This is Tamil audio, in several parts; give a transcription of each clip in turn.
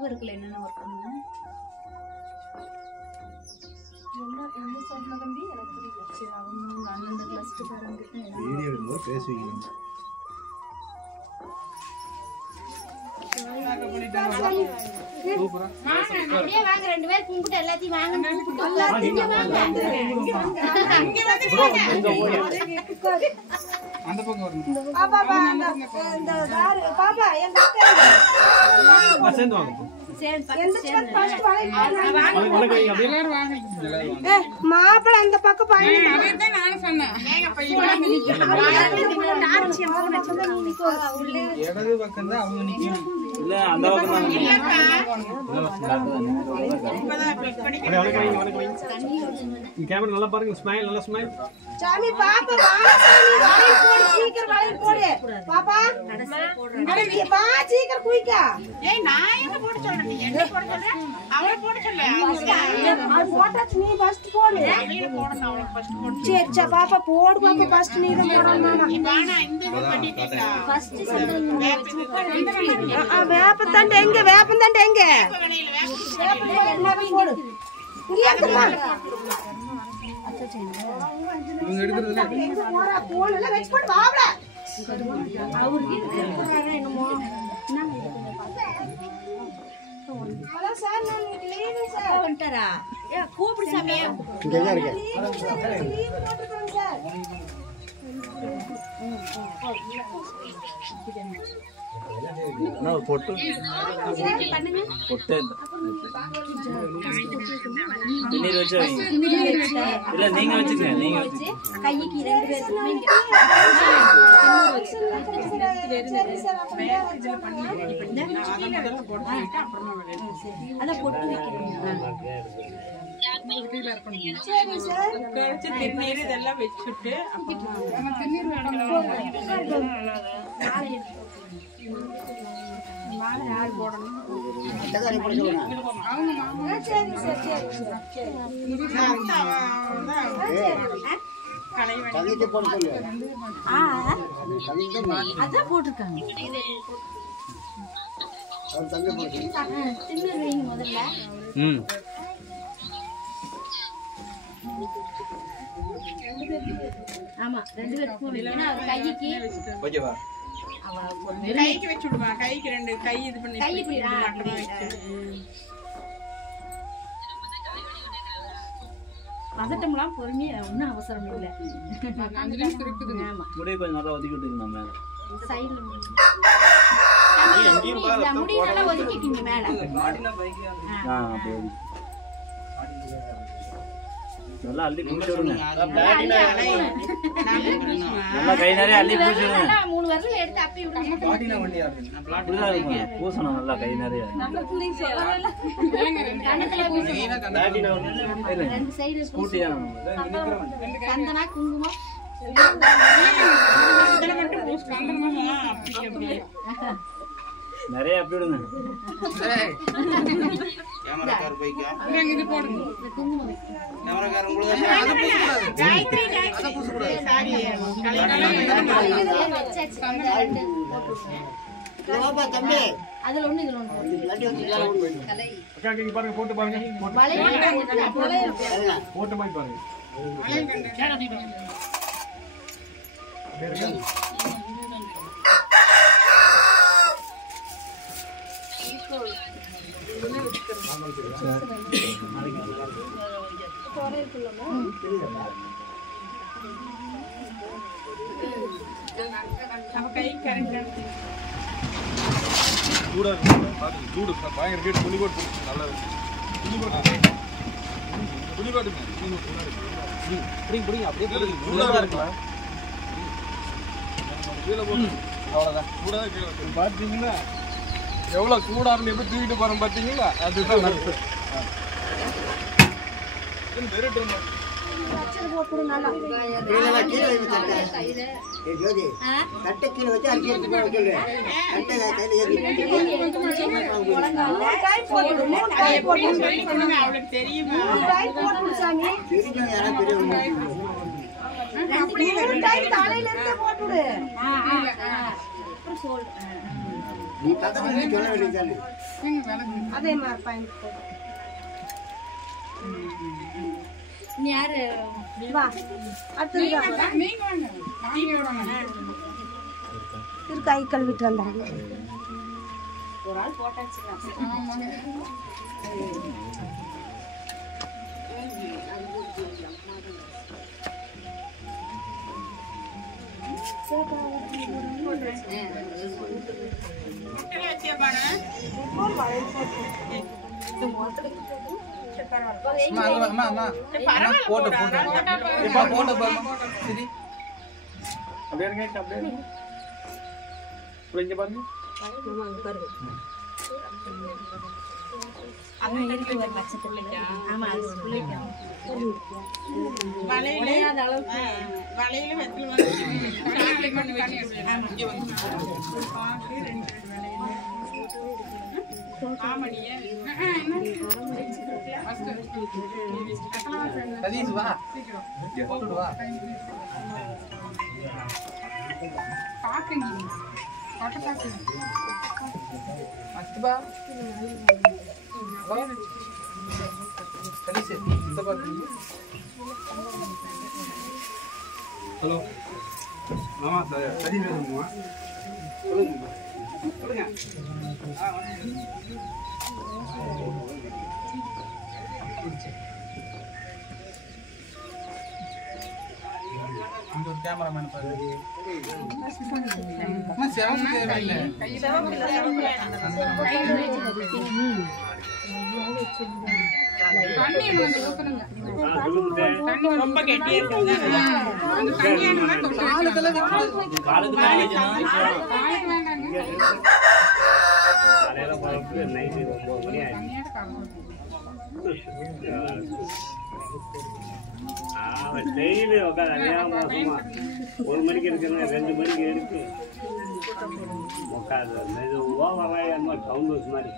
போக இருக்குல்ல என்னென்ன ஒர்க் பண்ணுங்க என்ன சொன்ன தம்பி எனக்கு புரியல. சரி அவங்க அண்ணன் கிளாஸ் காரங்கிட்ட வீடியோ பேசுவீங்க. அப்படியே வாங்க ரெண்டு பேர் கும்பிட்டு எல்லாத்தையும் வாங்க அந்த பக்கம் வரணும். மாப்பிள்ள அந்த பக்கம் நானும் சொன்னேன் இடது பக்கம் தான் அவங்க நிக்கணும். இல்ல அந்த பக்கம் கேமரா நல்லா பாருங்க. ஸ்மைல் நல்லா ஸ்மைல். சாமி பாப்பா சீக்கிரம் வளைய போடு பாப்பா வா சீக்கிரம் குயிக்கா. ஏய் நான் என்ன போட சொல்றேன் நீ என்ன போட சொல்ற அவளை போட சொல்ல அது போட்டாச்சு நீ ஃபர்ஸ்ட் போடு. நீ போடணும் அவளை ஃபர்ஸ்ட் போடு. சரி சரி பாப்பா போடு பாப்பா ஃபர்ஸ்ட் நீ தான் போடணும். நீ வாடா இந்த இது பண்ணிட்டீங்களா ஃபர்ஸ்ட் வேப்பந்தண்டை எங்க வேப்பந்தண்டை எங்க வேப்பந்தண்டை போடு இங்க இருக்குமா இவங்க எடுக்கிறதுல போறா போன் எல்லாம் வெச்சு போடு வாடா அவருக்கு போறாரே என்னமோ ஹலோ சார் நான் லீவ் சார் வந்துட்டாரா ஏ கூப்பிடு சாமியா இங்க தான் இருக்கு. லீவ் போட்டுறேன் சார். நான் போட்டு பண்ணுங்க போட்டு பின்னீர் வச்சு வைங்க. இல்ல நீங்க வச்சுக்கங்க. நீங்க வச்சு கைக்கு ரெண்டு பேருக்குமே சரி சார் அப்படியே அத போட்டு வைக்கிறேன். சரி சார் கழிச்சு திருநீர் இதெல்லாம் வச்சுட்டு சரி சார் சரி தங்கிட்டு போட சொல்லு. அதான் போட்டிருக்காங்க. அவர் தங்கி போட சொல்லு. தின்னு வைங்க முதல்ல. ம் ஆமா ரெண்டு பேருக்கும் வைக்கணும். அவர் கைக்கு ஓகேவா? கைக்கு வச்சுடுவா கைக்கு ரெண்டு கை இது பண்ணி கை இப்படி அப்படி வச்சு பதட்டம்லாம் பொறுமையா ஒன்றும் அவசரம் இல்லை. ஆமா முடிய கொஞ்சம் நல்லா ஒதுக்கி விட்டுருங்க மேல. சைடுல முடிய நல்லா ஒதுக்கிக்கிங்க மேல. அப்படி நல்லா அள்ளி குடிச்சு விடுங்க. நல்லா கை நிறைய அள்ளி குடிச்சு விடுங்க. நல்லா 3 வரல எடுத்து அப்பி விடுங்க. அப்படிதான் இருக்கும். பூசணும் நல்லா கை நிறைய. கண்ணத்துல பூசணும். ரெண்டு சைடு ஸ்கூட்டி தான் சந்தனா குங்குமம் நிறைய அப்படி விடுங்க. கேமராக்கார பைக்கா இது போடுங்க குங்குமம் கேமராக்காரன் கூட காயத்ரி சாரி பாப்பா தம்பி அதுல ஒண்ணு இதுல ஒண்ணு லட்டி வந்து கலை அக்கா இங்க பாருங்க. போட்டு பாருங்க. போட்டு மாதிரி பாருங்க. நம்ம கை கரெக்டா சூடா இருக்கு. சூடு பயங்கர கேட் துணி போட்டு நல்லா துணி போட்டு துணி போட்டுங்க. புடிங்க புடிங்க. அப்படியே சூடா இருக்கலாம். கீழே போட்டு அவ்வளோதான். சூடாக கீழே பார்த்தீங்கன்னா எவ்வளோ சூடாக இருந்து எப்படி தூக்கிட்டு போகிறோம் பார்த்தீங்களா? அதுதான் நட்பு. போட்டு நல்லா கீழே ஜோதி தட்டை கீழே வச்சு அரிசி எடுத்து போட சொல்லு. தட்டை கையில் ஏறி அவளுக்கு தெரியுமா சாமி தெரிஞ்சவங்க யாராவது பெரியவங்க தலையில இருந்து போட்டுடு. நீ பக்கத்துல சொல்ல வேண்டியதானே. அதே மாதிரி பாயிண்ட் போடு. நீ யாரு வா அடுத்தது திரு கை கழுவிட்டு வந்தாங்க. ஒரு ஆள் போட்டாச்சு. ஹலோ ஆமாம் சார் சரி வேணுமா சொல்லுங்க சொல்லுங்க ஒரு கேமராமேன் பாரு செவன் தேவையில்லை ரொம்ப கெட்டியா இருக்கு. அந்த தண்ணி டெய்லி உட்காந்து ஒரு மணிக்கு இருக்குன்னா 2 மணிக்கு இருக்கு உட்காந்து மெதுவாக வரையாம சவுண்ட் வச்சு மாதிரி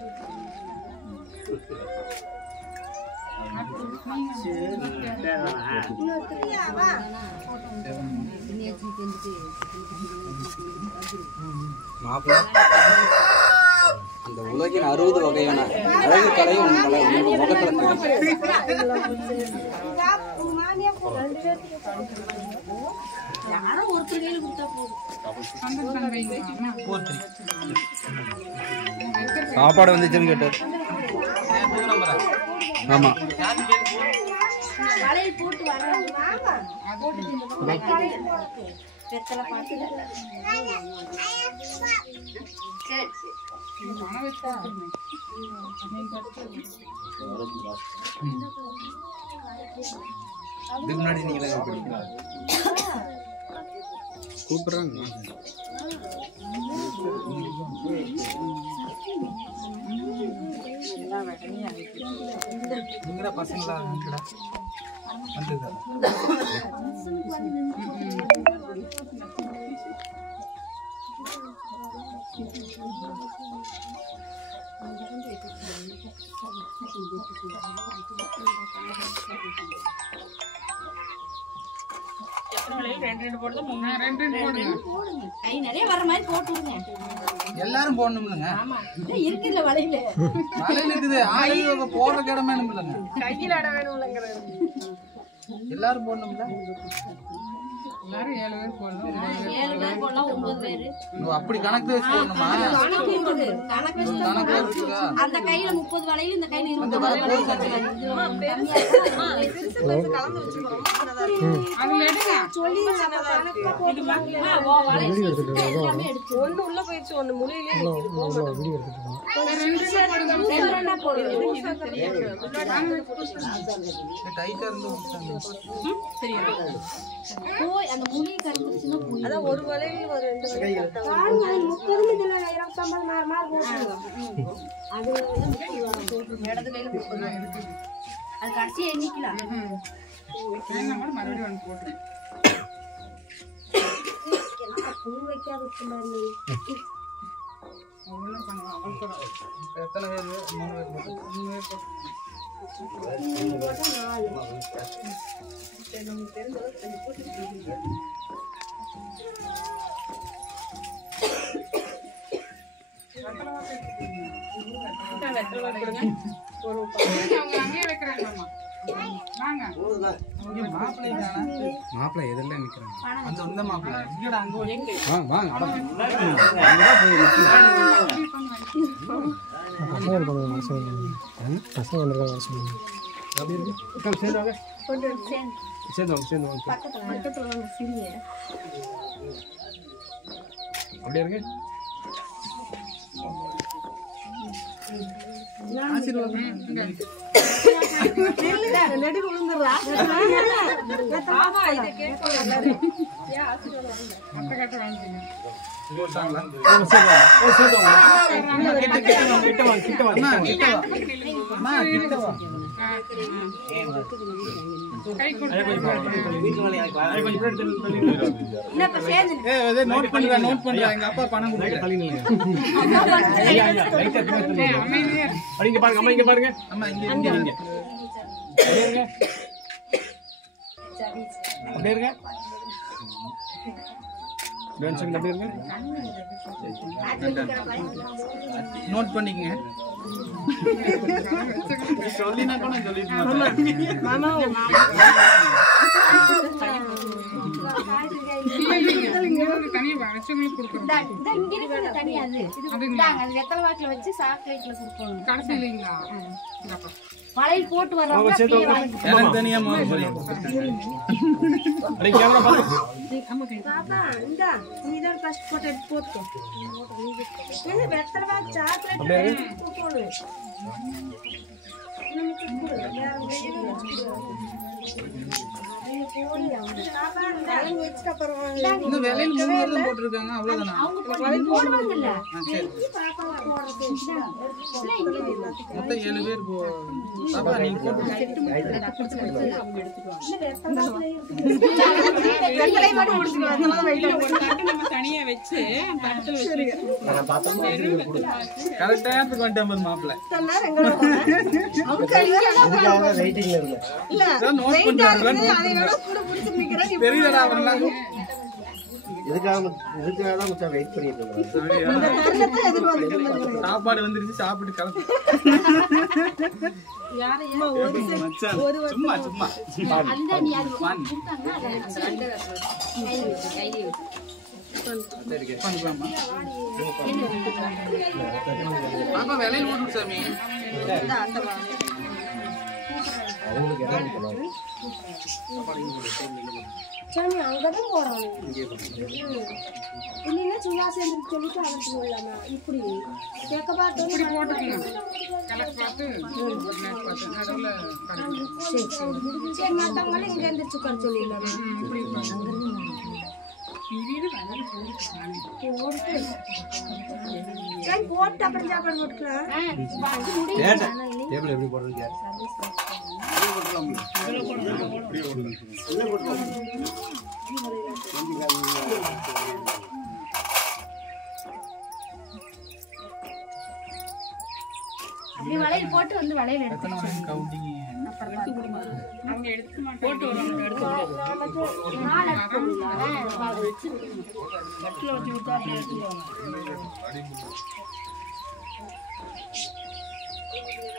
அந்த உலகின் 60 வகையான அழகு கலையும் முகத்துல யாரோ ஒருத்தர் கையில கொடுத்தா போதும். சாப்பாடு வந்துச்சுன்னு கேட்டார். ஆமா வளையல் போட்டு வெத்தலை பாட்டு இதுக்கு முன்னாடி நீங்க படிக்கலாம் கூப்பிடுறாங்க. பசங்களா வந்துதா கை நிறைய வர மாதிரி போட்டு விடுங்க. எல்லாரும் போடணும்லங்க. இருக்குல்ல வளையல வளையல் இருக்குது. ஆளு போடுற இடம் வேணும் இல்லைங்க. கையில் அட வேணும்லங்கிற எல்லாரும் போடணும்ல. எல்லாரும் 7 பேர் போடணும். 7 பேர் போடலாம் 9 பேர். அப்படி கணக்கு வச்சு போடணுமா? கணக்கு இருக்குதா? அந்த கையில 30 வளையல் இந்த கையில 20 வளையல் ஒண்ணு உள்ள போயிடுச்சு ஒண்ணு முடியல டைட்டா இருந்து அந்த முடி கறந்துச்சுன்னா அதான் ஒரு வளையல் ஒரு 2 வளையல் 30 இதுல 29 மார்க் அது இடது கையில 30 அது கடைசியா எண்ணிக்கலாம். மறுபடியும் ஒன்று போட்டு பூ வைக்காத ஒன்றும் பண்ணுவாங்க. எத்தனை பேர்? 3 பேர். 3 பேர். மாப்பிள்ளை எதெல்லாம் நிக்கிறாங்க அந்த இந்த மாப்பிள்ளை அப்படியே இருக்கு நோட் பண்றேன் எங்க அப்பா பணம் பாருங்க பாருங்க அம்மா இங்க அப்படியே இருங்க நோட் பண்ணிக்கங்க சொல்லினா கூட சொல்லிட்டு வளையல் போட்டு வர்றவங்க தனியா பாப்பா இந்த நீதான் ஃபர்ஸ்ட் போட்டு எடுத்து போட்டுக்கோ இது வெத்தலை சாக்லேட் போடு போட்டிருக்காங்க அவ்வளவுதானா மொத்தம் 7 பேர் பாப்பா நீங்க தனியா வச்சு கரெக்டா வந்துட்டு மாப்பிள்ள சாப்பாடு வந்துருச்சு சாப்பிட்டு கலந்து சும்மா சும்மா பாப்பா வேலையில் போட்டு சாமி சாமி அங்கதான் போறாங்க இல்லைன்னா சும்மா சேர்ந்து சொல்லிட்டு அவருக்கு போடலாமா இப்படி கேட்க பார்த்தோம் சரி மற்றவங்களும் இங்க இருந்து சுக்கர் சொல்லிடலாமா சரி போட்டு அப்புறம் சாப்பாடு போட்டுக்கலாம் டேபிள் எப்படி போடுறீங்க அப்படி வளையல் போட்டு வந்து வளையல் எடுத்து போட்டு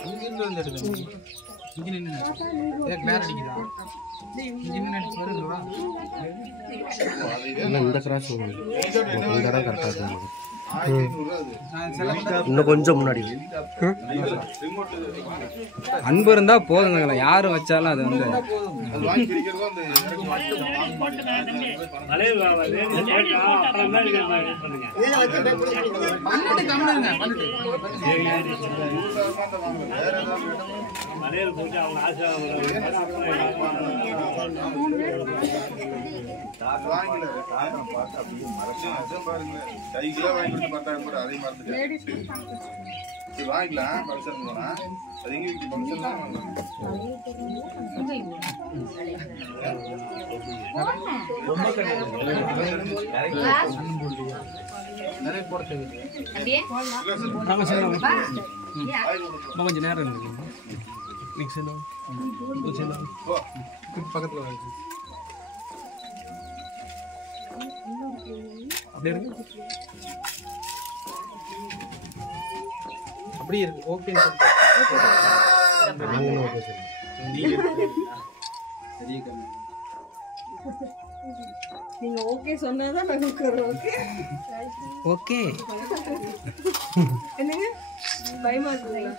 இங்கிருந்து வந்து எடுக்கணும் இங்க நின்னு கிளார் அடிக்குதா இங்க நின்னு வருதுவா இந்த கிராஸ் இந்த இடம் கரெக்டாக இருக்கு இன்னும் கொஞ்சம் முன்னாடி அன்பு இருந்தா போதுங்க யாரும் வச்சாலும் அது வந்து வாங்கிக்கலாம் ஃபங்க்ஷன் போனா அது எங்க வீட்டு ஃபங்க்ஷன் தான் நிறைய போடுறது கொஞ்சம் நேரம் இருக்கு பக்கத்துல அப்படியே இருக்கு அப்படி இருக்கு. ஓகே சொல்லிட்டு. நீங்க பெரிய கம்மி. நீங்க ஓகே சொன்னாதான் நமக்கு ஒரு ஓகே. ஓகே. என்னங்க? பயமா இருக்குங்களா?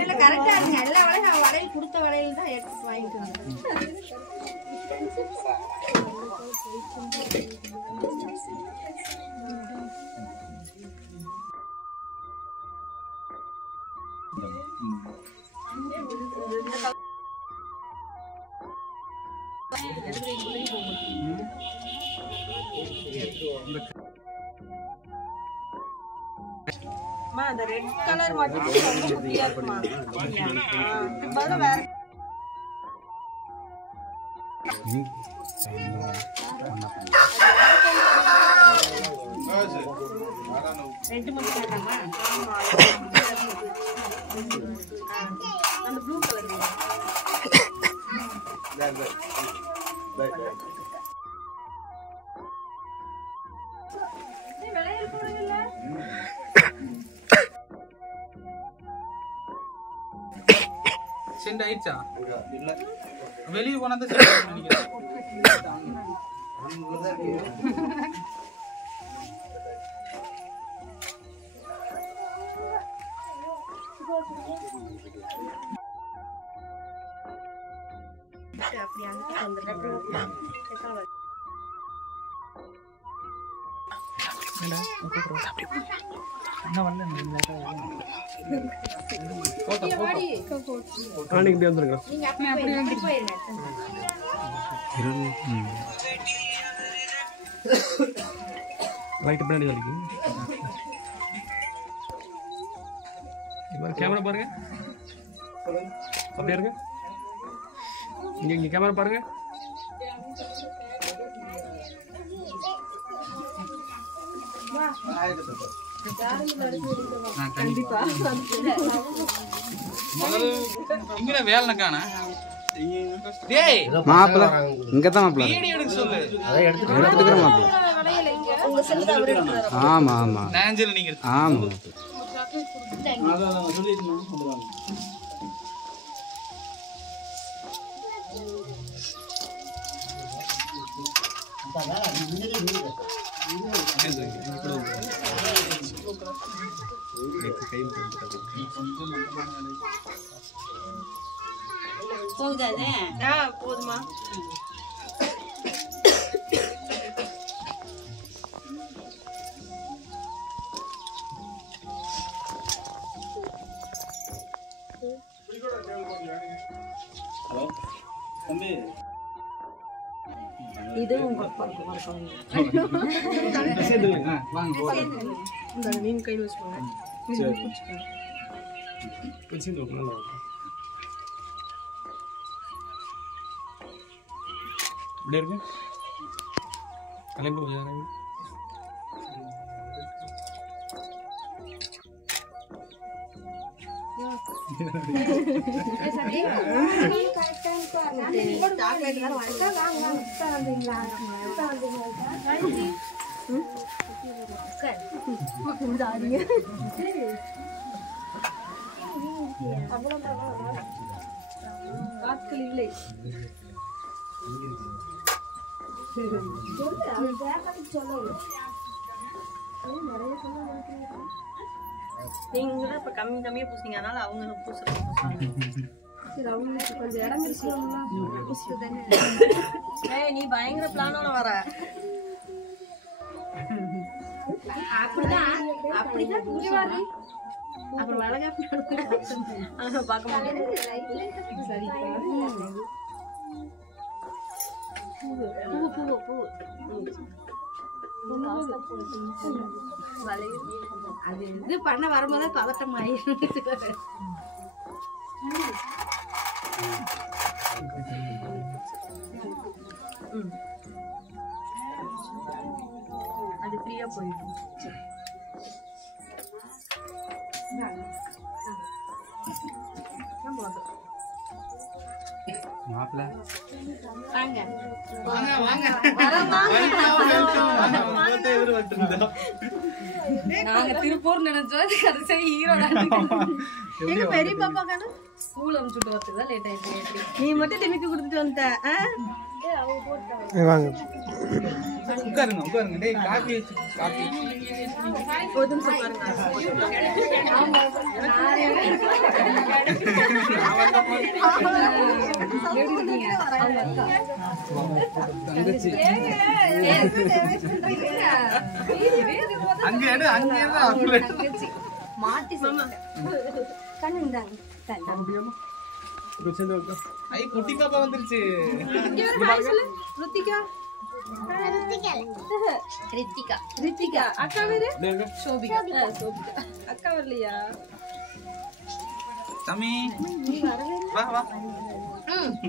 இல்ல கரெக்டா இருக்கு. எல்லா வளையல் நான் வளையல் கொடுத்த வளையல் தான் எடுத்து வாங்கிட்டு வந்தேன். அந்த ரெட் கலர் மட்டும் ரொம்ப குட்டியா இருக்குமா? பதிலா வேற ரெட் மட்டும் கேட்டாமா? அந்த ப்ளூ கலர் விளையாட போறீங்கல்ல? சென்ட் ஆயிடுச்சா? இல்ல. வெளிய போனா தான் சென்ட் நினைக்கிறேன். அப்படி அங்க வந்துடுறேன். என்ன வரல இப்படி வந்துருங்க. நீங்க அப்படி போயிருங்க. ரைட்டு பின்னாடி வலிக்கு. கேமரா பாருங்க. அப்படியே இருங்க. இங்க கேமரா பாருங்க. கண்டிப்பா இங்க வேலை காண. டேய் மாப்ள இங்க தான் மாப்ள வீடியோ எடுக்க சொல்லு. அத எடுத்துக்கற மாப்ள. உங்க செல்ல அவர் எடுத்துறாரு. ஆமா ஆமா. நாஞ்சல் நீங்க ஆமா. அத சொல்லிட்டேன் வந்துறாங்க. போகுதானே? போதுமா? இது உங்க மீன் கையில் வச்சுக்கோங்க. இப்படி இருக்கு. கிளம்பி கொஞ்சம் ஆட்கள் இல்லை. நீங்க இப்ப கம்மியா பூசிங்க, அதனால அவங்க பூசுறாங்க. கொஞ்சம் இடம் நீ பயங்கர பிளானோட வர. அப்படிதான் அப்புறம் வளகாப்பு பார்க்க மாட்டேன். அது இது பண்ண வரும்போதே பதட்டம் ஆயிடும். அது ஃப்ரீயா போயிடும். மாப்பிள்ள வாங்க நாங்க திருப்பூர் நினைச்சோம் கடைசியா ஈரோடு. எங்க பெரிய பாப்பா காண ஸ்கூல் அனுப்பிச்சுட்டு வரதுக்கு தான் லேட் ஆயிடுச்சு. நீ மட்டும் டிமிக்கு கொடுத்துட்டு வந்துட்ட. உட்காருங்க உட்காருங்க. டேய் காபி வச்சு காபி போதும் பாருங்க. தங்கச்சி அங்க எடு அங்க எடு மாட்டி மாமா கண்ணுந்தாங்க. ஐ குட்டி பாப்பா வந்துருச்சு. இங்க ஒரு ஹாய் சொல்லு. ருத்திகா ரித்திகா ரித்திகா. அக்கா பேரு சோபிகா. சோபிகா அக்கா வரலையா? தம்பி வா வா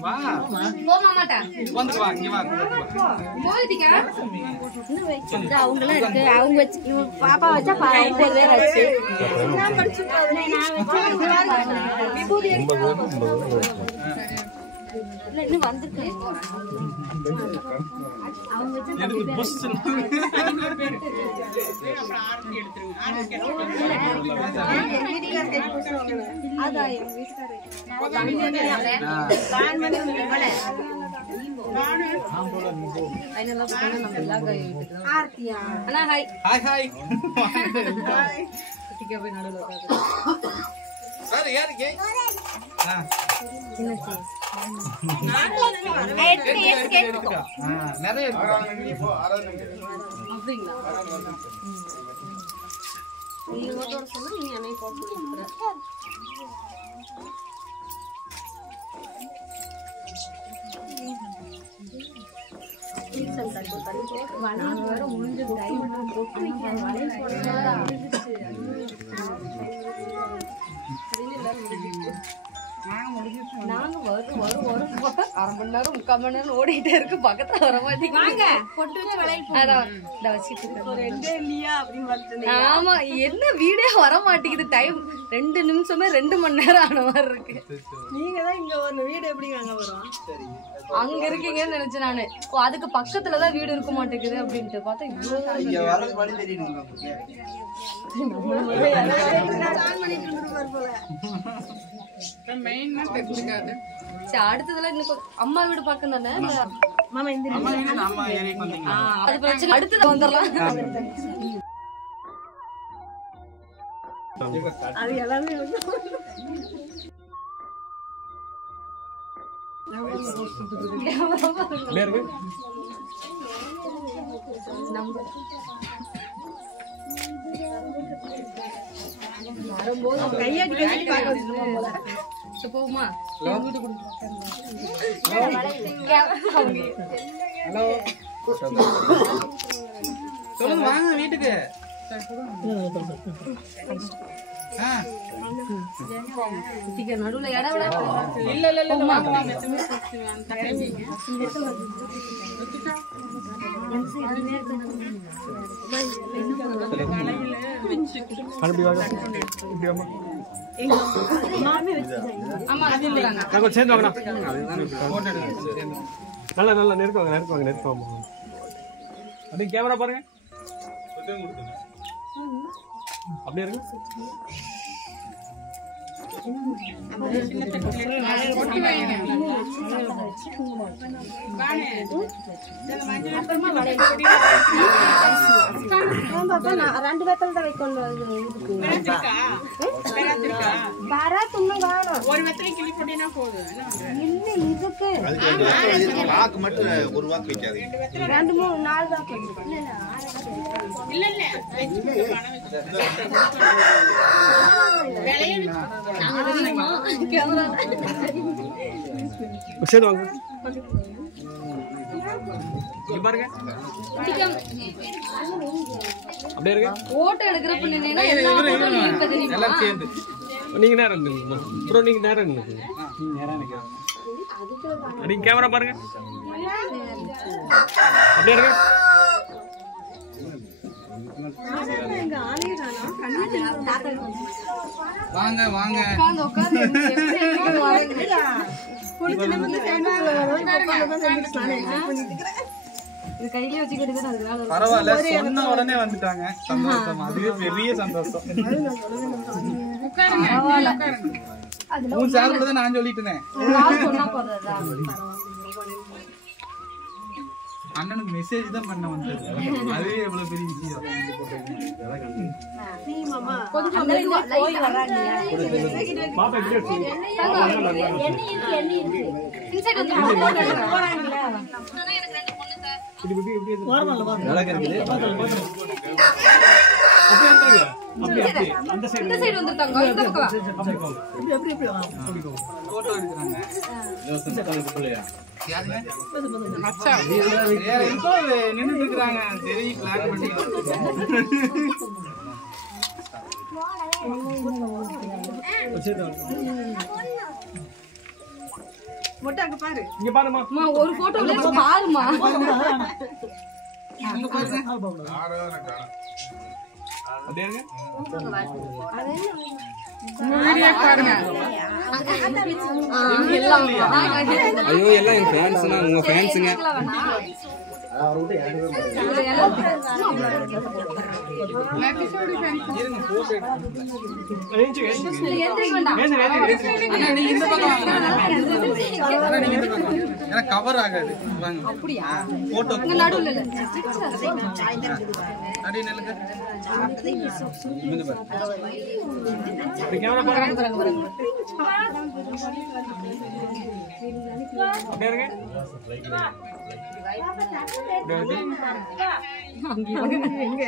வா போ மாமாடா வந்து வா இங்க வா போதிகா. அவங்களாம் இருக்கு. அவங்க வச்சு பாப்பா வச்சா 9 பேர் ஆச்சு. நான் படிச்சுட்டானே. நான் வச்சு விபூதி இல்ல இன்னும் வந்திருக்கு. அவங்க வச்சு எனக்கு புஷ் அதான் எங்க வீட்டுக்காரர் ஆர்த்தியா. அண்ணா ஹாய். ஹாய் ஹாய் குட்டிக்கா போய் நடுவில் உட்காந்து யாரு யாரு கே நிறைய அப்படிங்களா? நீ ஓட்டோட சொன்னா நீ என்னை போட்டு கொடுக்குற. வேற முடிஞ்சது. டைம் போட்டு நாங்க வரும் 1/2 மணி நேரம் 3/4 மணி நேரம் ஓடிட்டே இருக்கு. பக்கத்துல வர மாட்டேங்க. ஆமா என்ன வீடியோ வர மாட்டேங்குது. டைம் 2 நிமிஷமே 2 மணி நேரம் ஆன மாதிரி இருக்கு. நீங்க தான் இங்க ஒரு வீடு எப்படி அங்க வரும்? அங்க இருக்கீங்கன்னு நினைச்சேன் நானு. அதுக்கு பக்கத்துலதான் வீடு இருக்க மாட்டேங்குது அப்படின்ட்டு பார்த்தா அடுத்ததெல்லாம் இன்னும் அம்மா வீடு பக்கம் தானே. அது பிரச்சனை. அடுத்தது வந்துடலாம். அது எல்லாமே போகுமா? சொல்லுங்க வாங்க வீட்டுக்கு. நடுவுல இடம் விட இல்ல இல்ல இல்ல நல்லா நல்லா நெருக்குவாங்க நெருக்குவாங்க நெருக்குவாங்க. அப்படியே கேமரா பாருங்க. அப்படியே இருக்கு. ரெண்டு பேத்துல தான் வைக்கணும். பராத் இன்னும் வேணும். ஒரு வெத்தலை கிளி போட்டீங்கன்னா போதும். இல்ல இதுக்கு வாக்கு மட்டும் ஒரு வாக்கு வைக்காது. 2 3 4 வாக்கு. இல்ல இல்ல சரி வாங்க. பாருங்க அப்படியே இருக்கு. போட்டோ எடுக்கிறப்ப நின்னா எல்லாம் சேர்ந்து நீங்க நேரம் ப்ரோ. நீங்க நேரம் நீங்க கேமரா பாருங்க. அப்படியே இருங்க. வாங்க வாங்க. பரவாயில்ல, சொன்ன உடனே வந்துட்டாங்க. சந்தோஷம், அதுவே பெரிய சந்தோஷம். உன் சார் கூட நான் சொல்லிட்டேன். அண்ணனுக்கு மெசேஜ் தான் பண்ண வந்தது. அதுவே எவ்வளவு பெரிய விஷயம். நின்னுட்டு இருக்காங்க. சரி, பிளான் பண்ணி இங்க பாருமா. ஒரு போட்டோ பாருமா. அப்படியே இருங்க. ஐயோ, எல்லாம் என் ஃபேன்ஸ்னா, உங்க ஃபேன்ஸுங்க. கவர் ஆகாது. போட்டோ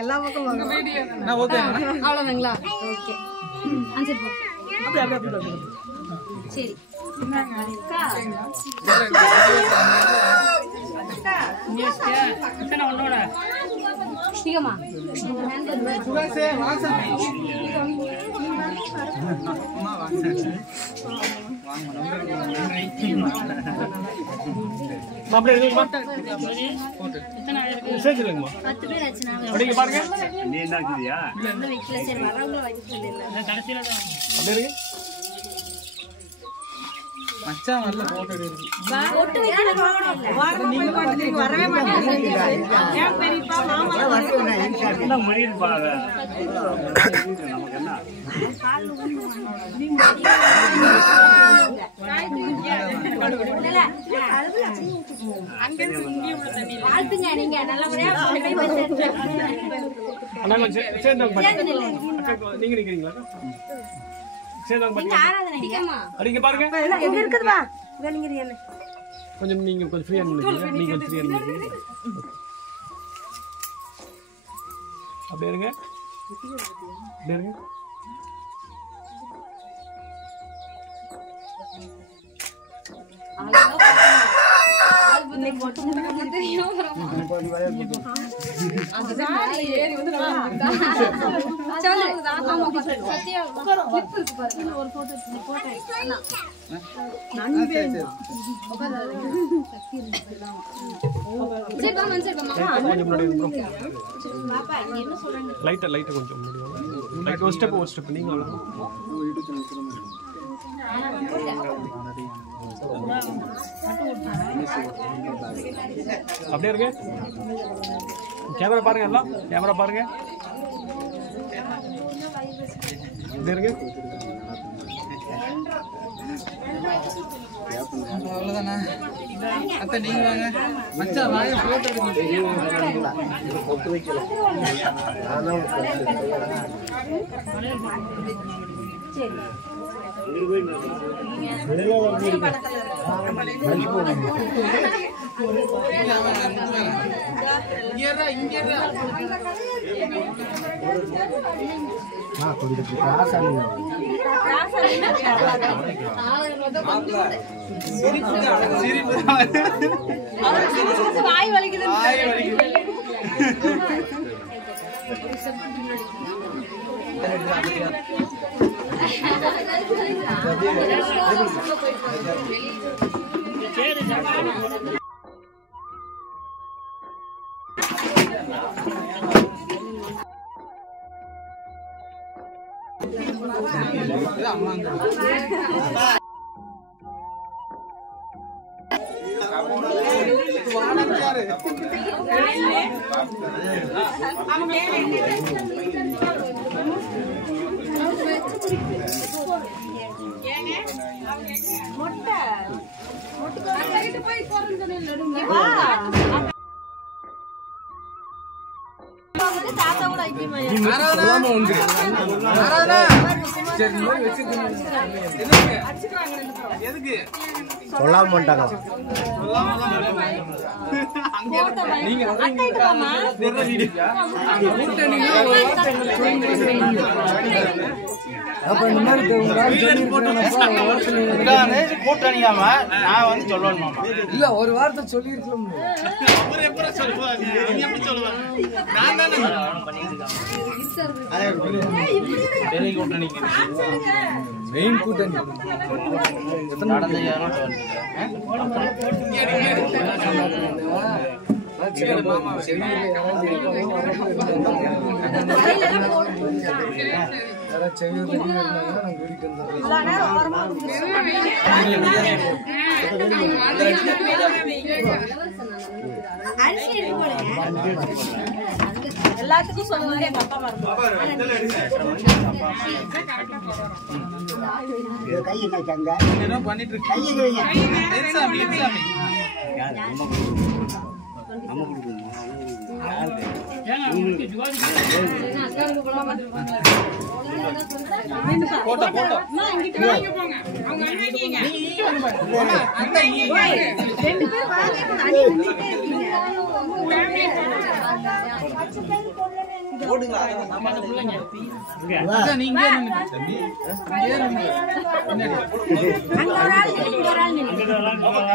எல்லா பக்கம் அவ்வளவுங்களா? ஓகே, சரி. மச்சான் வரல, போட்டோ வரவே மாட்டேன். நீங்க நிக்கிறீங்களா? கொஞ்சம் நீங்க கொஞ்சம் ஃப்ரீயா நின்னுங்க. நீங்க கொஞ்சம் ஃப்ரீயா நின்னுங்க. அப்படியே இருங்க. அப்படியே இருங்க. லைட்டா கொஞ்சம் முன்னாடி ஒரு ஸ்டெப் நீங்க அப்படியே இருங்க. கேமரா பாருங்க, எல்லாம் கேமரா பாருங்க. அப்படியே இருங்க. அவ்வளவுதானா? அத்தை நீங்க வாங்க. மச்சான் வாங்க, போட்டோ வாய் வலிக்குது. சொல்லாம பண்ணிட்டாங்க. கூட்டணியாமா நான் வந்து சொல்லணும் இல்ல ஒரு வார்த்தை சொல்லி இருக்கலாம். பெரிய கூட்டணி மெயின் கூட்டணி நடந்த எல்லாத்துக்கும் சொல்லுவாரு எங்க அப்பா கை என்ன சங்க என்ன பண்ணிட்டு கை வைங்க. நம்ம கொடுக்கணும் போட்டோ போட்டோ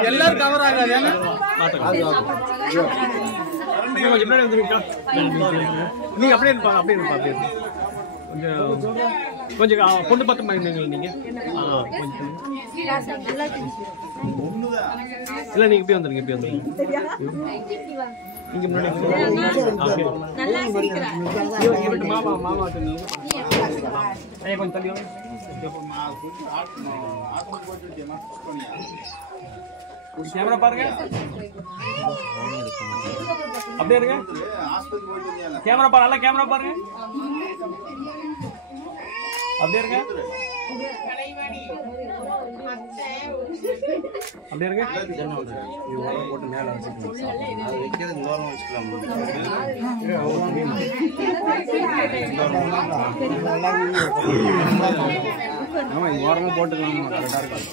எல்லாரும் கவர் ஆகாது. நீங்க அப்படியே இருப்பாங்க, அப்படியே இருப்பாங்க, அப்படியே கொஞ்சம் பொண்ணு பார்த்து மாதிரி நீங்க இல்ல நீங்க இப்படி வந்துருங்க, இப்படி வந்துருங்க. நீங்க முன்னாடி மாமா மாமா கொஞ்சம் தள்ளி கேமரா பாருங்க, அப்படியே இருங்க. கேமரா பாருங்க, நல்லா கேமரா பாருங்க, அப்படியே இருங்க, அப்படியே இருங்க. போட்டு மேல வச்சுக்கலாம், அது வைக்கிறது ஓரமா வச்சுக்கலாம். ஆமா இது ஓரமா போட்டுக்கலாம், கரெக்டா இருக்கும்.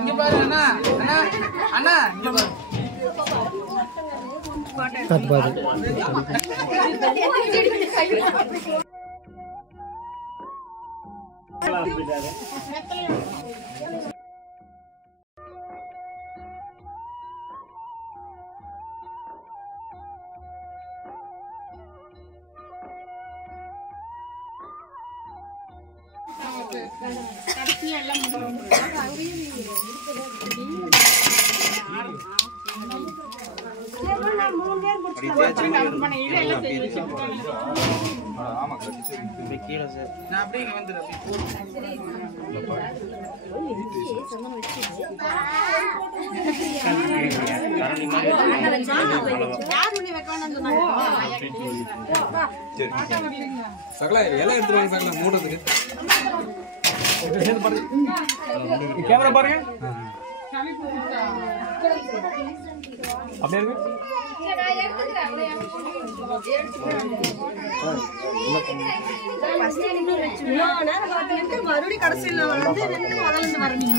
இங்க பாரு அண்ணா, அண்ணா அண்ணா இங்க பாரு. கட் பாரு. நான் அப்படியே இங்க வந்துடுறேன். சகல எல்லாம் எடுத்துருவாங்க சகல மூடுறதுக்கு. கேமரா பாருங்க, அப்படியே இருக்கு. மறுபடியும் கடைசியில் வந்து ரெண்டு முதல்ல வரணும்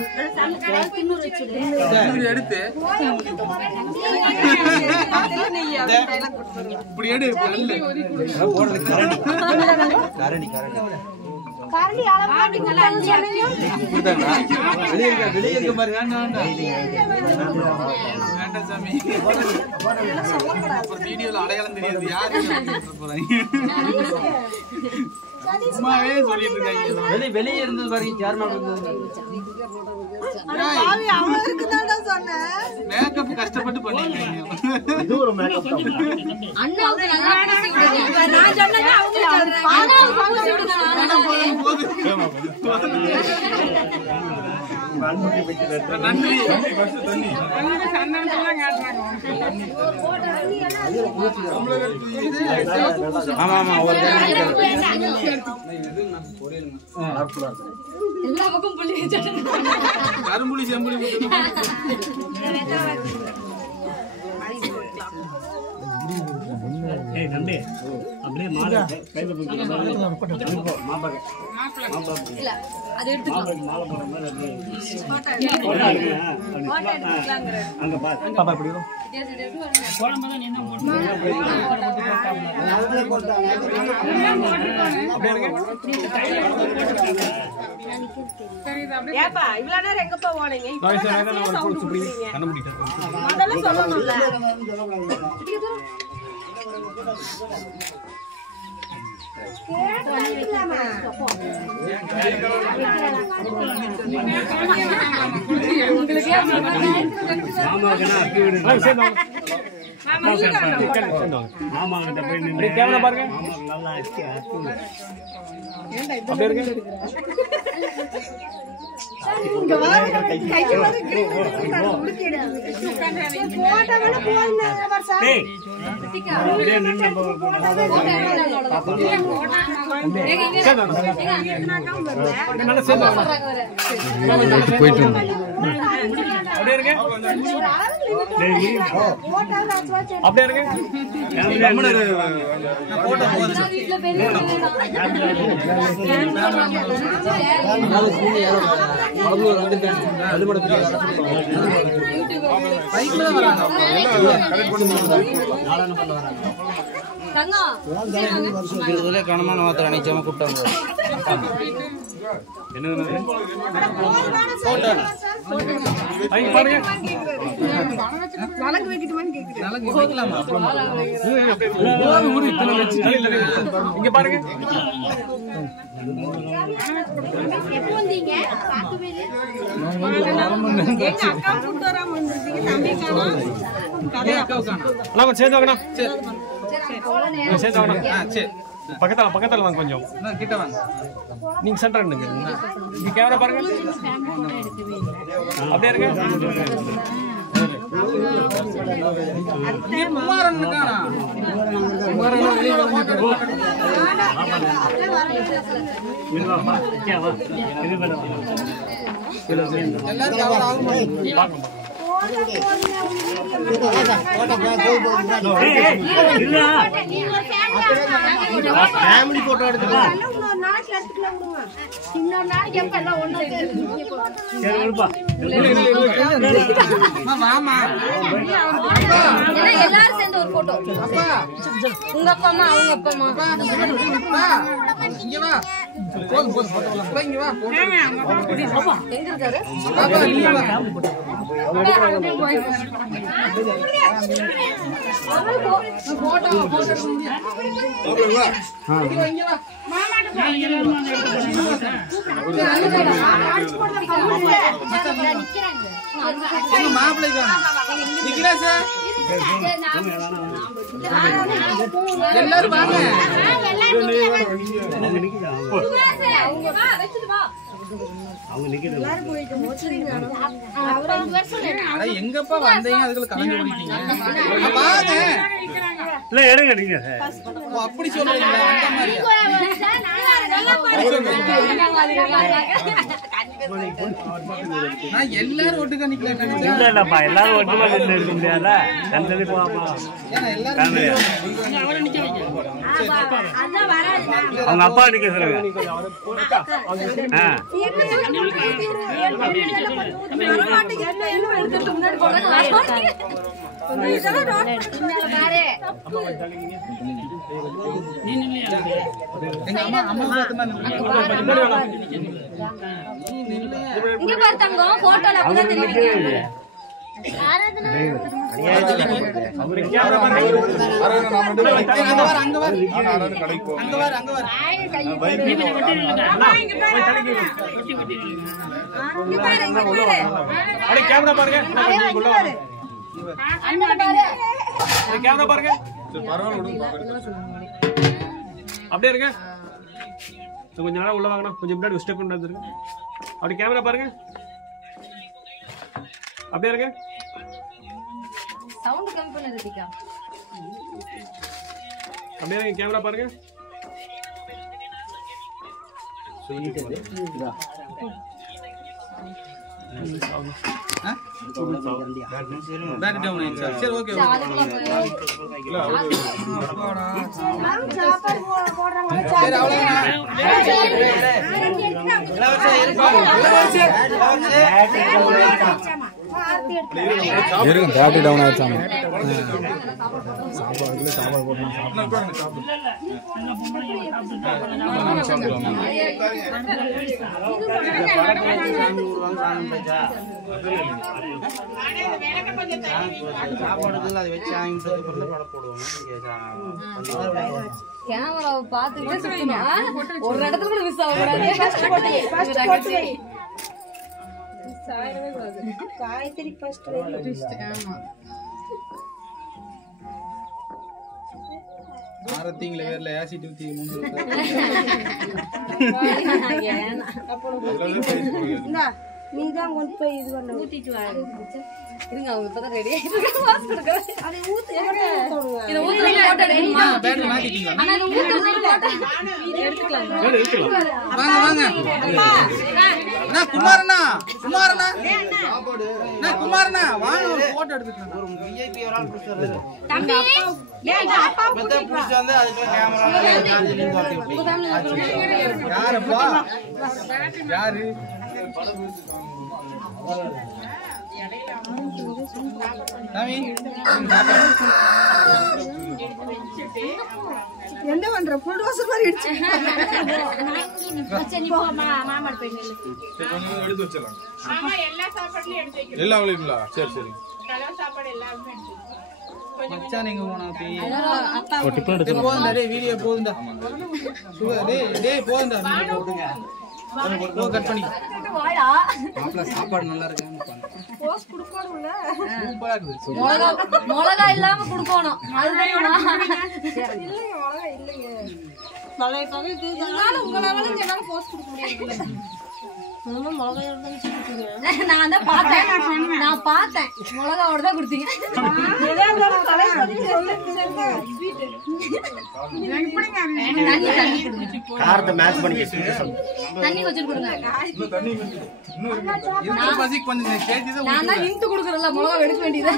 எடுத்து இப்படி எடு கரண்டி அளவாட்டி வெளியே இருக்க மாதிரி வேண்டாம் சாமி. வீடியோல அடையாளம் தெரியாது யாரு சும்மாவே சொல்லிட்டு இருக்காங்க. வெளியே இருந்தது பாருங்க மேக்கப் கஷ்டப்பட்டு பண்ணிருக்கீங்க. இது ஒரு மேக்கப் தான். அண்ணாவுக்கு நல்லா பூசி விடுங்க. நான் சொன்னது அவங்களுக்கு சொல்றேன். அண்ணாவுக்கு பூசி விடுங்க. நன்றி. ஆமா ஆமா ஒரு எல்லா பக்கம் புள்ளி வச்சிட்டு கரும்புளி செம்புளி இல்ல அது எடுத்துக்கலாம். ஏப்பா இவ்வளவு நேரம் எங்கப்பா போனீங்க கண்டுபிடிக்கிறேன். முதல்ல சொல்லணும்ல கேமரா பாருங்க. அப்படியே இருக்கு. போயிட்டு அப்படியே இருக்கு. அப்படியே இருக்கு. வீட்டுல பெரிய கணமான மாத்திரம் நினைச்சாம கூப்பிட்டாங்க. இங்க பாருங்க. சேர்ந்து வாங்கண்ணா. சேர்ந்து வாங்கண்ணா. சரி பக்கத்துல வாங்க கொஞ்சம் கிட்ட வாங்க. நீங்க சென்டர் இருந்துங்க. நீங்க கேமரா பாருங்க. அப்படியே இருங்க. குமாரன் இருக்கானா? எல்லாரும் கவர் ஆகும். ஃபேமிலி போட்டோ எடுத்துக்கலாம். இன்னொரு நாளைக்கு எப்ப எல்லாம் ஒண்ணு எல்லாரும் சேர்ந்து ஒரு போட்டோ. உங்க அப்பா அம்மா அவங்க அப்பா அம்மா இங்க வா. போதும் போதும் இங்க வா. எங்க இருக்காரு? மாப்பிள்ளை நிக்கிறா சார். எல்லாரும் வாங்க. எங்கப்பா வந்தீங்க அதுக்குள்ள கலந்து ஓடிட்டீங்க. இல்ல எடுங்க நீங்க. அப்படி சொல்றீங்களா? அந்த மாதிரியா? நான் எல்லாரும் ஒட்டுக்கா நிக்கலாம். இல்ல இல்லப்பா எல்லாரும் ஒட்டுமா இருக்க முடியாதா? கண்டது போப்பா. அவங்க அப்பா நிக்க சொல்லுங்க. எங்க அம்மா அம்மா இங்க பாரு தங்கம் போட்டோல அப்பதான் தெரியுது. கேமரா பாருங்க கேமரா பாருங்க அப்படியே இருங்க கொஞ்ச நேரம் உள்ள வாங்கணும் கொஞ்சம் முன்னாடி ஸ்டெப் வந்துருங்க அப்படி கேமரா பாருங்க அப்படியே இருங்க சவுண்ட் கம்மி பண்ணு ரிதிகா அப்படியே இருங்க கேமரா பாருங்க சரி ஓகே பேட்டரி டவுன் ஆயிடுச்சாமா சாப்பாடு போட்டு கேமராவை பாத்துக்கிட்டே சுத்தமா ஒரு இடத்துல கூட மிஸ் ஆகக்கூடாது. காயத்ரி ஃபர்ஸ்ட் ஆரத்திங்கள வேர்ல ஆசிட் ஊத்தி நீதான் கொண்டு போய் இது பண்ண ஊத்திட்டு வா. இருங்க அவங்க இப்பதான் ரெடி ஆயிட்டு மாஸ்க் கொடுக்கறேன். அதை ஊத்து இத ஊத்துறதுக்கு போட்டோ எடுக்கணுமா? பேட்டரி மாத்திட்டீங்களா? ஆனா இது ஊத்துறதுக்கு போட்டோ எடுத்துக்கலாம். வாங்க வாங்க அண்ணா குமாரண்ணா குமாரண்ணா அண்ணா குமாரண்ணா வாங்க ஒரு போட்டோ எடுத்துக்கலாம். ஒரு விஐபி ஒரு ஆள் புடிச்சாரு தம்பி ஏய் அப்பா மத்த புடிச்சு வந்து அதுக்குள்ள கேமரா சார்ஜிங் போட்டு யாரப்பா யாரு என்ன பண்ற ஃபுல் ரோஸ் மாதிரி இடிச்சு சரி போ மாமா போய் நில்லு. கொஞ்சம் எடுத்து வச்சிடலாம் ஆமா எல்லா சாப்பாடுலயும் எடுத்து வைக்கணும். எல்லாம் அவளுக்குங்களா சரி சரி கலர் சாப்பாடு எல்லாமே எடுத்து மச்சான் நீங்க போனா அப்பா போதும்டா டேய் வீடியோ போதும்டா டேய் டேய் போதும்டா போ கட் பண்ணி வாடா. மாப்ள சாப்பாடு நல்லா இருக்கான்னு பாருங்க போஸ் குடுக்கணும்ல சூப்பரா இருக்குது மிளகா இல்லாம குடுக்கணும். அதுதான் இல்லங்க மிளகா இல்லங்க பழைய பகை தூதாலும் உங்களால என்னால போஸ் கொடுக்க முடியாது. மிளகா இருந்தா வச்சிருக்கீங்க. நான் தான் பார்த்தேன். நான் பார்த்தேன். மிளகாவோட தான் கொடுத்தீங்க. தண்ணி கொடுங்க. காரத்தை மேட்ச் பண்ணி தண்ணி கொஞ்சம் கொடுங்க. இன்னும் தண்ணி இருக்கிற பசி கொஞ்சம் கேட்டி தான் நான் தான் ஹிண்ட் கொடுக்கறல மிளகா எடுக்க வேண்டியது.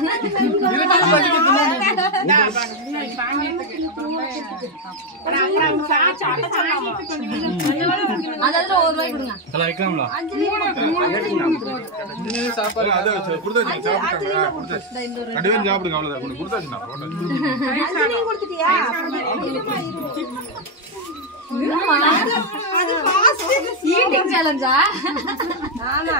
அதுல ஒரு ரூபாய் கொடுங்க. சாப்பாடு அதை வச்சு கொடுத்தாச்சு சாப்பிட்டாங்க ரெண்டு பேரும் சாப்பிடுங்க அவ்வளவுதான் கொஞ்சம் கொடுத்தாச்சுண்ணா கொடுத்துட்டியா ஈட்டிங் சேலஞ்சா? ஆமா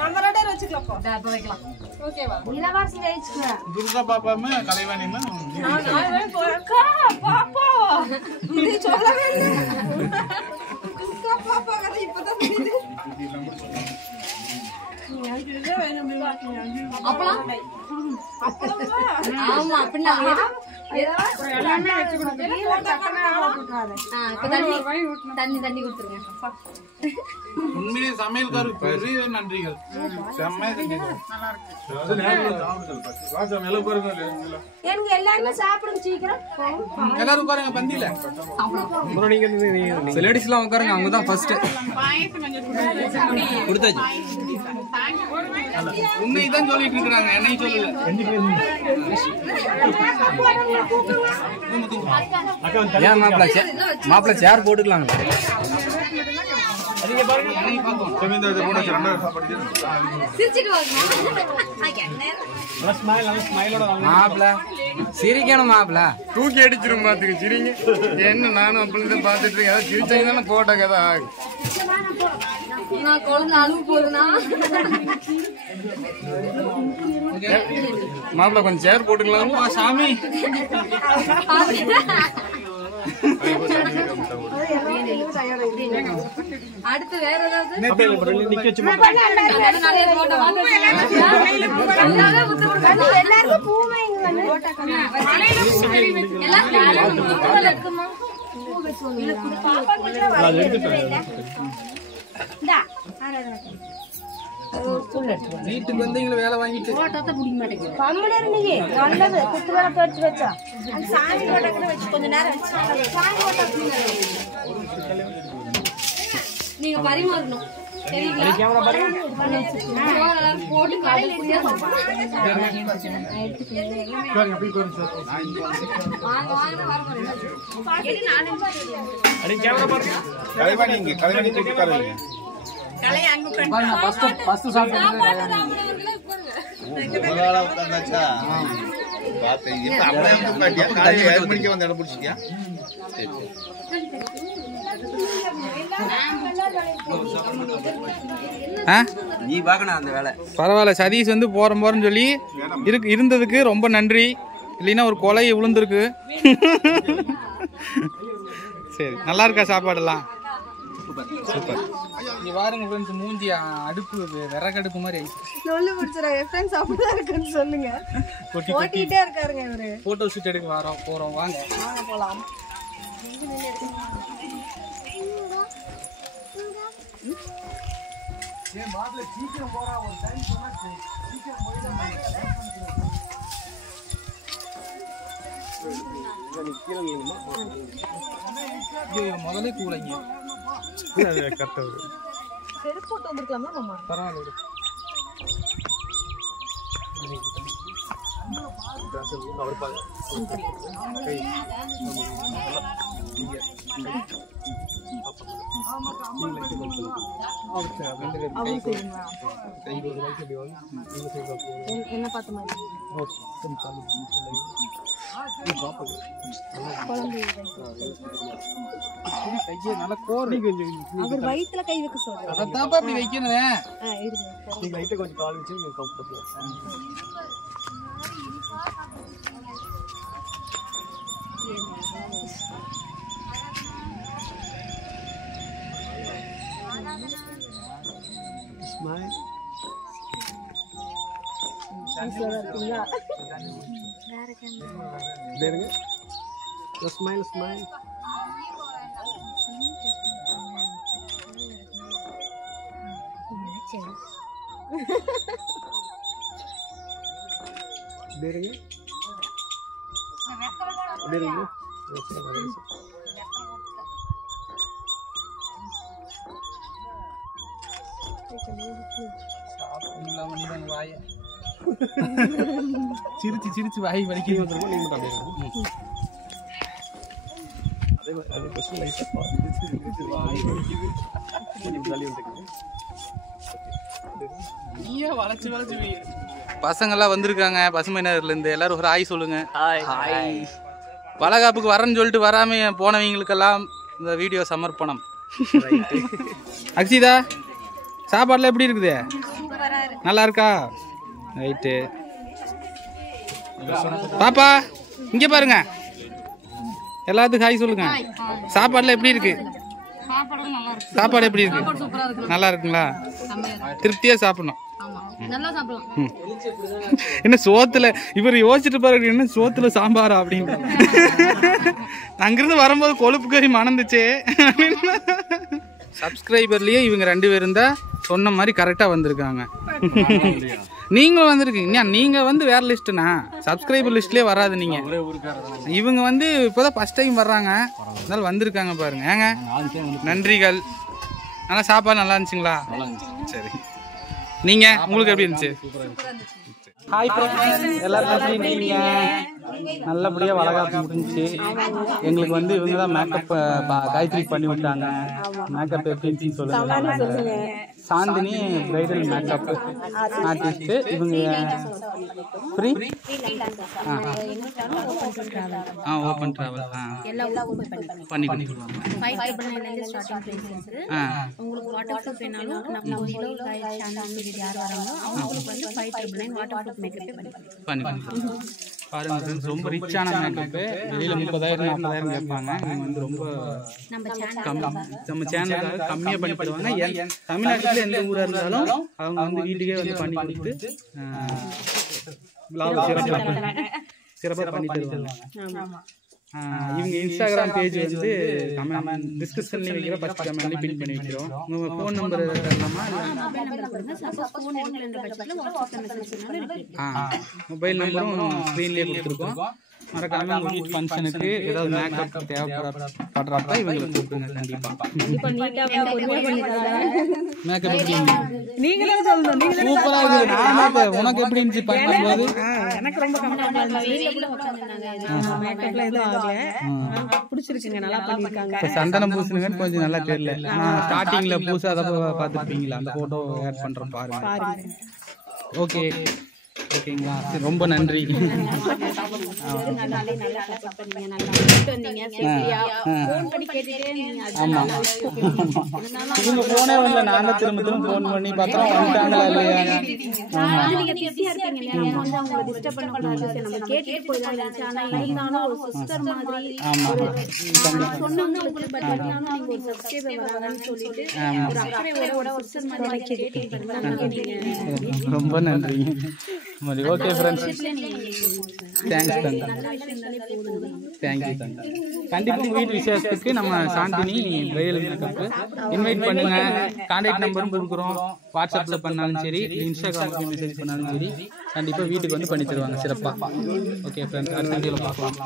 நம்ம ரெண்டே வச்சுக்கலாம் போ அப்ப வைக்கலாம். ஓகேவா இலவாசி ஜெயிச்சுக்க துர்கா பாப்பாமே கலைவாணிமா பாப்பா நீ சொல்லவே இல்ல துர்கா பாப்பா கதை இப்பதான் தெரியுது. அப்பலாம் ஆமா அப்படின்னா தண்ணி கொடுத்துருங்க. உண்மையிலே சமையல்காருக்கு பெரிய நன்றிகள். செம்மையா செஞ்சீங்க. எனக்கு எல்லாருமே சாப்பிடுங்க சீக்கிரம். எல்லாரும் உட்காருங்க பந்தியில. லேடிஸ் எல்லாம் உட்காருங்க, அவங்க தான் ஃபர்ஸ்ட் கொடுத்தாச்சு. உண்மைதான் சொல்லிட்டு இருக்காங்க, என்னையும் சொல்லல. ஏன் மாப்பிள்ள சேர் போட்டுக்கலாம். மாப்பிள்ள சிரிக்கணும், மாப்பிள்ள தூக்கி அடிச்சிரும் பாத்துக்கு சிரிங்க. என்ன நானும் அப்படி பாத்துட்டு இருக்கேன். சிரிச்சாங்க போட்ட கதை ஆகும். குழந்தை அழுவு போகுதுன்னா மாப்பிள்ள கொஞ்சம் சேர் போட்டுக்கலாம் சாமி. அடுத்து வேற ஏதாவது வீட்டுக்கு வந்து எங்களை வேலை வாங்கிட்டு நல்லது குத்து விளக்கு வச்சு வச்சா சாமி போட்டோ வச்சு கொஞ்ச நேரம் சாமி போட்டோ நீங்க பரிமாறணும். போட்டு காலையில நீ பாக்கணும் அந்த வேலை. பரவாயில்ல, சதீஷ் வந்து போறோன்னு சொல்லி இருந்ததுக்கு ரொம்ப நன்றி. இல்லைன்னா ஒரு கொலை விழுந்திருக்கு. சரி, நல்லா இருக்கா சாப்பாடெல்லாம்? சூப்பர். இங்க பாருங்க ஃப்ரெண்ட்ஸ், மூஞ்சி அடுப்பு விறகடுப்பு மாதிரி ஆயிடுச்சு. சொல்லு முடிச்சிடாங்க ஃப்ரெண்ட்ஸ், அப்படிதான் இருக்குன்னு சொல்லுங்க. ஓட்டிட்டே இருக்காருங்க இவரு. போட்டோ ஷூட் எடுக்க போறோம், வாங்க போலாம். முதல்ல கூலைங்க செருப்பு போட்டு வந்திருக்கலாமா மாமா? பரவாயில்ல. என்ன பார்த்த மாதிரி அவர் வயிற்றுல கை வைக்க சொல்றாரு. அதான் அப்படி வைக்கணும். கொஞ்சம் கால் வச்சு கம்ஃபர்டபுள். ஸ்மைல். வேறுங்க ஸ்மைல் ஸ்மைல். வேறுங்க வேறுங்க சிரிச்சு சிரிச்சு வாய் வலிக்க வந்துருக்கோம். நீங்க மட்டும் அப்படியே அதே மாதிரி அதே கொஸ்டின் லைட்டாக வாய் வலிக்குது. கொஞ்சம் தள்ளி வந்துருக்குது. வளைச்சு வளைச்சு பசங்கள்லாம் வந்திருக்காங்க பசுமையினர்லேருந்து. எல்லாரும் ஒரு ஹாய் சொல்லுங்க. ஹாய். வளகாப்புக்கு வரேன்னு சொல்லிட்டு வராம போனவங்களுக்கெல்லாம் இந்த வீடியோ சமர்ப்பணம். அக்ஷிதா, சாப்பாடுலாம் எப்படி இருக்குது? நல்லா இருக்கா? ரைட்டு. பாப்பா இங்கே பாருங்க, எல்லாத்துக்கும் ஹாய் சொல்லுங்க. சாப்பாடுலாம் எப்படி இருக்கு? சாப்பாடு எப்படி இருக்கு? நல்லா இருக்குங்களா? திருப்தியாக சாப்பிடணும். ஆமா நல்லா சாப்பிடலாம். என்ன சோத்துல இவர் யோசிச்சுட்டு பாரு, என்ன சோத்துல சாம்பாரா அப்படின்னு. அங்கிருந்து வரும்போது கொழுப்பு கறி மணந்துச்சே. சப்ஸ்கிரைபர்லயே இவங்க 2 பேரும் தான் சொன்ன மாதிரி கரெக்டா வந்திருக்காங்க. நீங்களும் வந்திருக்கீங்க. நீங்க வந்து வேற லிஸ்ட்னா சப்ஸ்கிரைபர் லிஸ்ட்லயே வராது. நீங்க இவங்க வந்து இப்போதான் ஃபர்ஸ்ட் டைம் வர்றாங்க, அதனால வந்திருக்காங்க பாருங்க. ஏங்க நன்றிகள். நல்லா சாப்பாடு நல்லா இருந்துச்சுங்களா? சரி, நீங்க உங்களுக்கு எப்படி இருந்துச்சு? ஹாய் ஃப்ரெண்ட்ஸ், எல்லாரும் எப்படி இருக்கீங்க? நல்லபடியாக வளகாப்பு முடிஞ்சிச்சு. எங்களுக்கு வந்து இவங்க தான் மேக்கப் காயத்ரி பண்ணி விட்டாங்க. மேக்கப் எப்படின்னு சொல்லுங்க. Chandini bridal makeup artist. இவங்க ஃப்ரீ ஓப்பன் ட்ராவல் பண்ணி கொடுத்துருவாங்க. உங்களுக்கு வாட்டர் ப்ரூஃப் வேணாலும் நம்ம யார் வராங்களோ அவங்களுக்கு வந்து 599 வாட்டர் ப்ரூஃப் மேக்கப் பண்ணி கொடுத்துருவாங்க. பாருங்க ஃப்ரெண்ட்ஸ், ரொம்ப ரிச்சான மேக்கப்பு. வெளியில் 30,000 40,000 கேட்பாங்க. இவங்க வந்து ரொம்ப நம்ம சேனலுக்காக கம்மியாக பண்ணி தருவாங்க. தமிழ்நாட்டில் எந்த ஊராக இருந்தாலும் அவங்க வந்து வீட்டுக்கே வந்து பண்ணி கொடுத்து சிறப்பாக பண்ணி தருவாங்க. இவங்க இன்ஸ்டாகிராம் பேஜ் வந்து டிஸ்கிரிப்ஷன்ல வைக்கிற ஃபர்ஸ்ட் கமெண்ட்ல பின் பண்ணி வைக்கிறோம். உங்க ஃபோன் நம்பர் தரலாமா? மொபைல் நம்பரும் ஸ்கிரீன்லயே கொடுத்துருக்கோம். மறக்காம உங்க வீட்டு ஃபங்க்ஷனுக்கு ஏதாவது மேக்கப் தேவைப்படுறப்ப இவங்களுக்கு கூப்பிடுங்க. கண்டிப்பா மேக்கப் நீங்களே சொல்லுங்க. சூப்பரா இருக்கு. நான் உனக்கு எப்படி இருந்துச்சு பண்ணும்போது? எனக்கு ரொம்ப மேக்கப்ல எதுவும் ஆகல, பிடிச்சிருக்குங்க, நல்லா பண்ணிருக்காங்க. சந்தனம் பூசுனுங்கன்னு கொஞ்சம் நல்லா தெரியல. நான் ஸ்டார்டிங்ல பூசா அதை பார்த்துருப்பீங்களா? அந்த போட்டோ ஆட் பண்றோம் பாருங்க. ஓகே ஓகேங்களா, ரொம்ப நன்றி. ஆமா, இவங்க போனே வரல. நான் தான் திரும்ப திரும்ப போன் பண்ணி பார்த்தோம் வந்துட்டாங்களா இல்லையா. ரொம்ப நன்றி. ஓகே ஃப்ரெண்ட்ஸ், தேங்க்ஸ் தந்தா. தேங்க்யூ தந்தா. கண்டிப்பாக உங்கள் வீட்டு விசேஷத்துக்கு நம்ம சாந்தினி பிரைடல் மேக்கப்பு இன்வைட் பண்ணுங்க. கான்டாக்ட் நம்பரும் கொடுக்குறோம். வாட்ஸ்அப்பில் பண்ணாலும் சரி, இன்ஸ்டாகிராமுக்கு மெசேஜ் பண்ணாலும் சரி, கண்டிப்பாக வீட்டுக்கு வந்து பண்ணி தருவாங்க சிறப்பாக. ஓகே ஃப்ரெண்ட்ஸ், அடுத்த வீடியோவில் பார்க்கலாம்.